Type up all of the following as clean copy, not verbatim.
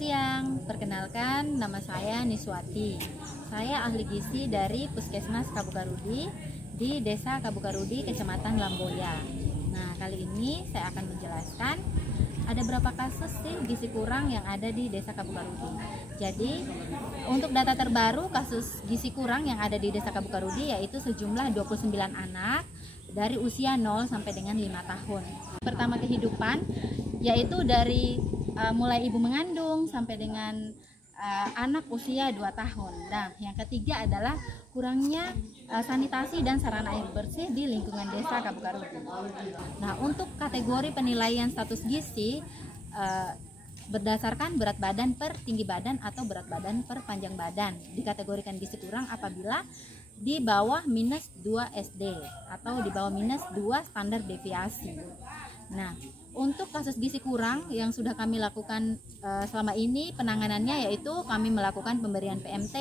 siang, perkenalkan nama saya Niswati. Saya ahli gizi dari Puskesmas Kabukarudi di Desa Kabukarudi, Kecamatan Lamboya. Nah, kali ini saya akan menjelaskan ada berapa kasus sih gizi kurang yang ada di Desa Kabukarudi. Jadi, untuk data terbaru kasus gizi kurang yang ada di Desa Kabukarudi yaitu sejumlah 29 anak dari usia 0 sampai dengan 5 tahun. Pertama kehidupan yaitu dari mulai ibu mengandung sampai dengan anak usia 2 tahun. Nah, yang ketiga adalah kurangnya sanitasi dan sarana air bersih di lingkungan Desa Kabukarudi. Nah, untuk kategori penilaian status gizi berdasarkan berat badan per tinggi badan atau berat badan per panjang badan, dikategorikan gizi kurang apabila di bawah minus 2 SD atau di bawah minus 2 standar deviasi. Nah, untuk kasus gizi kurang yang sudah kami lakukan selama ini penanganannya yaitu kami melakukan pemberian PMT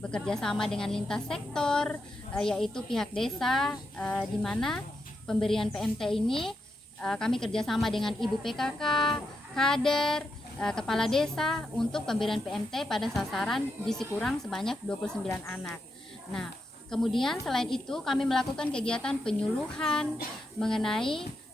bekerja sama dengan lintas sektor yaitu pihak desa, di mana pemberian PMT ini kami kerjasama dengan ibu PKK, kader, kepala desa untuk pemberian PMT pada sasaran gizi kurang sebanyak 29 anak. Nah, kemudian selain itu kami melakukan kegiatan penyuluhan mengenai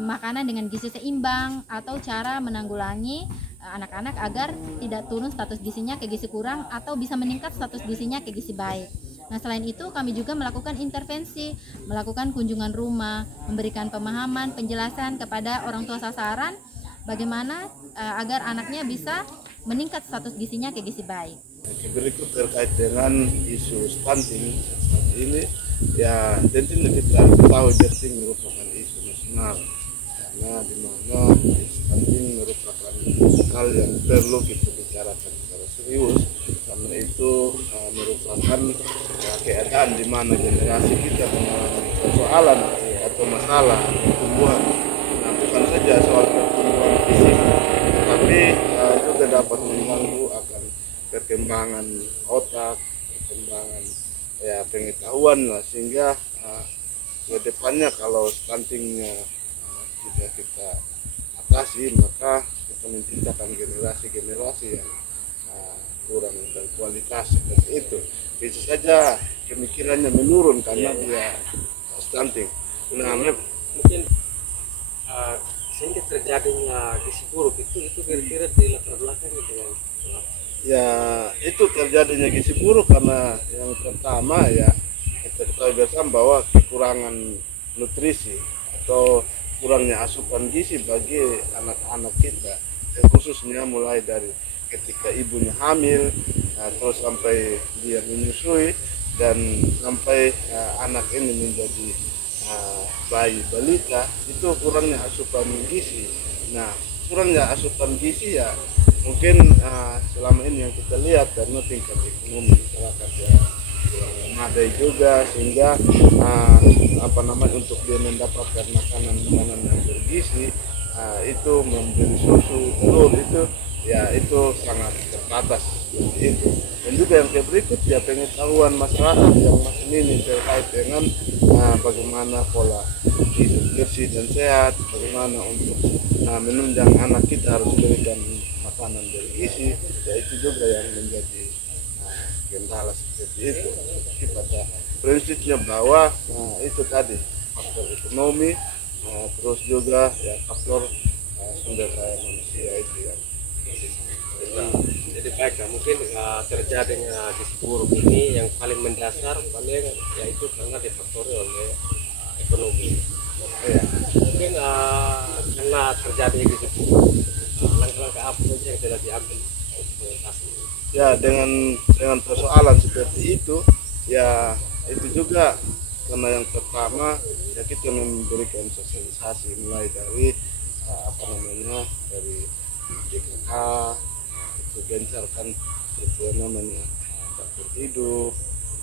makanan dengan gizi seimbang atau cara menanggulangi anak-anak agar tidak turun status gizinya ke gizi kurang atau bisa meningkat status gizinya ke gizi baik. Nah, selain itu kami juga melakukan intervensi, melakukan kunjungan rumah, memberikan pemahaman, penjelasan kepada orang tua sasaran bagaimana agar anaknya bisa meningkat status gizinya ke gizi baik. Berikut terkait dengan isu stunting saat ini, ya tentunya kita tahu stunting merupakan isu nasional karena di mana stunting merupakan hal yang perlu kita bicarakan secara serius karena itu merupakan keadaan di mana generasi kita mengalami persoalan atau masalah pertumbuhan. Nah, bukan saja soal pertumbuhan fisik, tapi juga dapat mengganggu akan perkembangan otak, perkembangan pengetahuan lah, sehingga ke depannya kalau stuntingnya tidak kita atasi maka kita menciptakan generasi-generasi yang kurang berkualitas seperti itu. Bisa saja pemikirannya menurun karena dia stunting. Nah, mungkin sehingga terjadinya gizi buruk itu kira-kira di latar belakangnya dengan ya itu terjadinya gizi buruk karena yang pertama ya kita ketahui bersama bahwa kekurangan nutrisi atau kurangnya asupan gizi bagi anak-anak kita, khususnya mulai dari ketika ibunya hamil terus sampai dia menyusui dan sampai anak ini menjadi bayi balita, itu kurangnya asupan gizi. Nah, kurangnya asupan gizi ya mungkin selama ini yang kita lihat karena tingkat ekonomi masyarakat ya memadai juga, sehingga untuk dia mendapatkan makanan yang bergizi itu memberi susu, telur itu ya itu sangat terbatas seperti itu. Dan juga yang berikut ya pengetahuan masyarakat yang masih minim terkait dengan bagaimana pola hidup bersih dan sehat, bagaimana untuk menunjang anak kita harus berikan makanan bergizi, ya itu juga yang menjadi kendala seperti itu. Jadi pada prinsipnya bahwa itu tadi faktor ekonomi, terus juga ya faktor sumber daya manusia itu yang jadi baik lah. Mungkin terjadinya gizi buruk ini yang paling mendasar paling yaitu karena difaktori oleh ekonomi. ya. Mungkin karena terjadinya gizi buruk, langkah-langkah apa saja yang telah diambil untuk mengatasi? Ya, dengan persoalan seperti itu ya itu juga karena yang pertama ya kita memberikan sosialisasi mulai dari dari JKK itu gencarkan itu namanya dapur hidup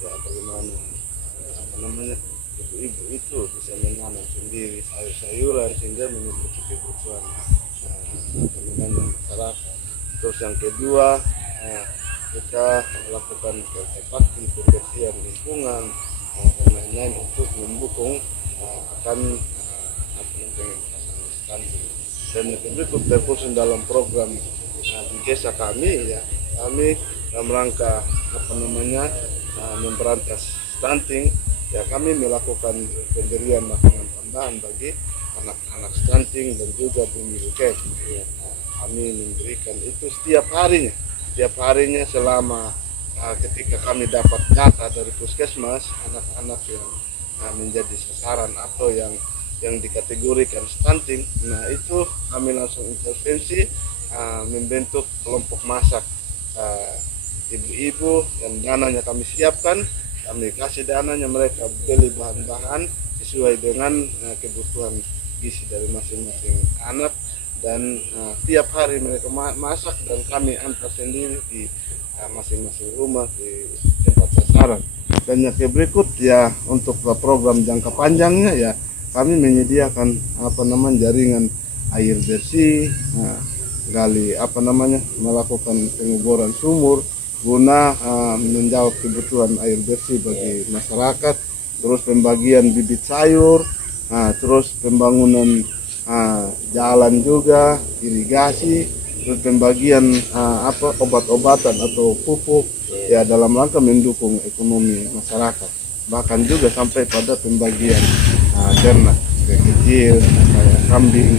ya, bagaimana ibu-ibu itu bisa menanam sendiri sayur-sayuran sehingga menutupi kebutuhan masyarakat. Terus yang kedua kita melakukan bakti pembersihan lingkungan dan lain-lain untuk mendukung akan pengentasan stunting. Dan yang berikut terkhusus dalam program di desa kami ya, kami dalam rangka memberantas stunting ya, kami melakukan pemberian makanan tambahan bagi anak-anak stunting dan juga bumi buket. Kami memberikan itu setiap harinya selama ketika kami dapat data dari puskesmas, anak-anak yang menjadi sasaran atau yang dikategorikan stunting, nah itu kami langsung intervensi, membentuk kelompok masak. Ibu-ibu dan dananya kami siapkan, kami kasih dananya, mereka beli bahan-bahan sesuai dengan kebutuhan gizi dari masing-masing anak, dan tiap hari mereka masak dan kami antar sendiri di masing-masing rumah di tempat sasaran. Dan yang berikut ya, untuk program jangka panjangnya ya, kami menyediakan jaringan air bersih, melakukan penguburan sumur guna menjawab kebutuhan air bersih bagi masyarakat, terus pembagian bibit sayur, terus pembangunan jalan juga, irigasi, terus pembagian obat-obatan atau pupuk ya, dalam rangka mendukung ekonomi masyarakat, bahkan juga sampai pada pembagian ternak kecil kayak kambing.